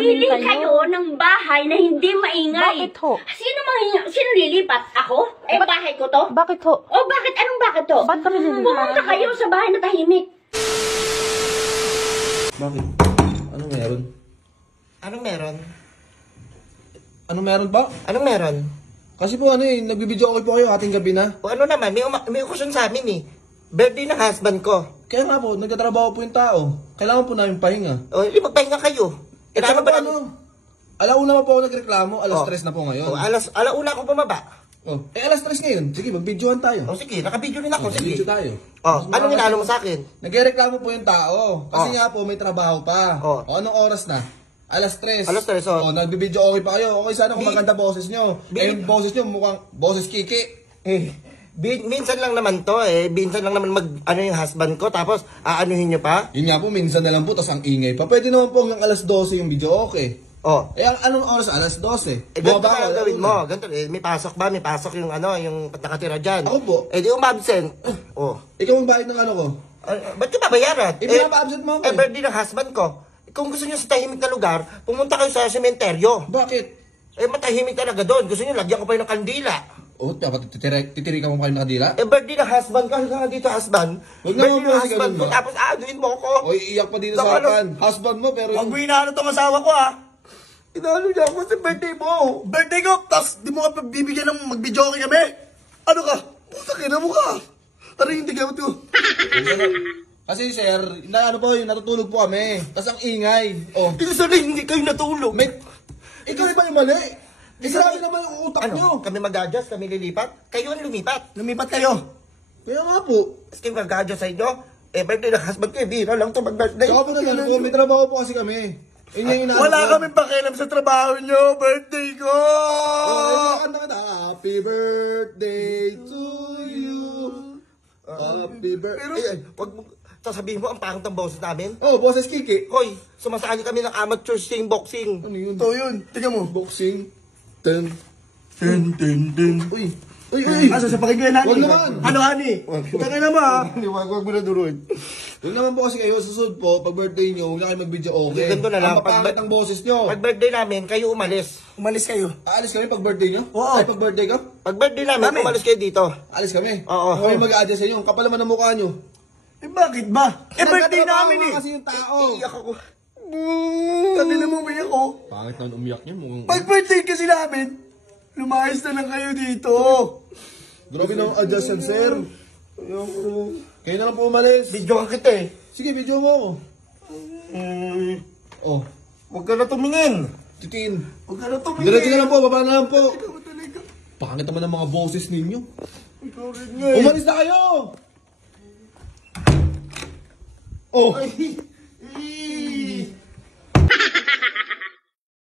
namin Pumili kayo ng bahay na hindi maingay. Bakit ho? Sino lilipat? Ako? Eh, bahay ko to? Bakit ho? O bakit? Anong bakit to? Ba't kami lilipat? Pumunta kayo sa bahay na tahimik. Bakit? Anong meron? Anong meron? Anong meron ba? Anong meron? Kasi po nagbibideo okay po kayo ating gabi na. O ano naman, may okasyon sa amin eh. Birthday ng husband ko. Kaya nga po, nagtatrabaho po yung tao. Kailangan po namin pahinga. O, magpahinga kayo. Eh, Kailangan ba ba alauna pa po ako nagreklamo, alas 3 na po ngayon. O, alauna ako bumaba. Alas 3 ngayon. Sige, mag-videoan tayo. O sige, nakabidyo rin ako. Sige. Video tayo. O, anong inaano mo sa akin? Nagreklamo po yung tao. Kasi nga po, may trabaho pa. O. Anong oras na? Alas 3. Alas 3, o. Nagbibideo okay pa kayo. Okay sana kung maganda boses nyo. Yung boses nyo mukhang boses kiki. Minsan lang naman to eh. Minsan lang naman yung husband ko. Tapos, aanuhin nyo pa? Yun nga po, minsan na lang po, tapos ang ingay pa. Pwede naman po hanggang alas 12 yung video okay. O. Anong oras? Alas 12. Ganito ba ang gawin mo? Ganito, may pasok ba? May pasok yung yung nakatira dyan. Ako po. Di umabsent. O. Ikaw ang bayad ng ano ko? Ba't ka babayaran? Pinapa-absent mo ako. Birthday ng husband ko. Kung gusto nyo sa tahimik na lugar, pumunta kayo sa sementeryo. Bakit? Matahimik talaga doon. Gusto nyo, lagyan ko pa yung kandila. Dapat titirikan mo pa kayo nakadila? Birthday ng husband ko. Hanggang dito, husband. Huwag Birthday naman po ng kasi husband ganun ko. ba? Tapos aanuin mo ako. O iiyak pa dito sa akin. Husband mo, pero Huwag mo inaano tong asawa ko ha. Inaano niya ako sa birthday mo. Birthday ko, tapos di mo ka bibigyan ng mag-video kami. Ano ka? Puta ka na mo ka. Tara hindi ka ito. Kasi sir, yung natutulog po kami. Tapos ang ingay. Sana hindi kayo natulog. Ikaw ba yung mali? Grabe naman yung utak nyo. Kami mag-adjust, kami lilipat. Kayo ang lumipat. Lumipat kayo. Kaya nga po. Kasi mag-adjust sa inyo. Birthday ng husband ko, biro lang ito mag-birthday. Saka po na po, may trabaho po kasi kami. Wala kami pakialam sa trabaho nyo. Birthday ko! Happy birthday to you. Happy birthday. Wag mo, sasabihin mo ang pangit ng boses namin. Boses kiki. Hoy, sumasali kami ng amateur sing boxing. Ano yun? Ito yun. Tingnan mo. Boxing. Uy. Asa sa pakinggan natin? Wag naman. Ano, honey? Taka na ba? Wag mo na duruin. Huwag naman po kasi kayo, susunod po, pag birthday nyo, huwag na kayo mag-video okay. Ganito na lang. Ang papangit ang boses nyo. Pag birthday namin, kayo umalis. Umalis kayo. Aalis kami pag birthday nyo? Oo. Ay, pag birthday ka? Pag birthday namin, umalis kayo dito. Alis kami? Oo. Kami mag-a-adjust sa inyo. Ang kapal naman ng mukha nyo. Bakit ba? Birthday Nagtatrabaho namin nga kasi yung tao. Iyak ako. Kanina mo umiyak ko. Pangit naman umiyak nyo. Pag birthday kasi namin, lumayas na lang kayo dito. Grabe na adjust yan, sir. Kayo na lang po umalis. Videoan kita eh. Sige, video mo ako. Huwag ka na tumingin. Titin. Huwag ka na tumingin. Diretso na lang po, baba na lang po. Ikaw talaga. Pangit naman ang mga boses ninyo. Ikaw rin nga eh. Umalis na kayo! Ay,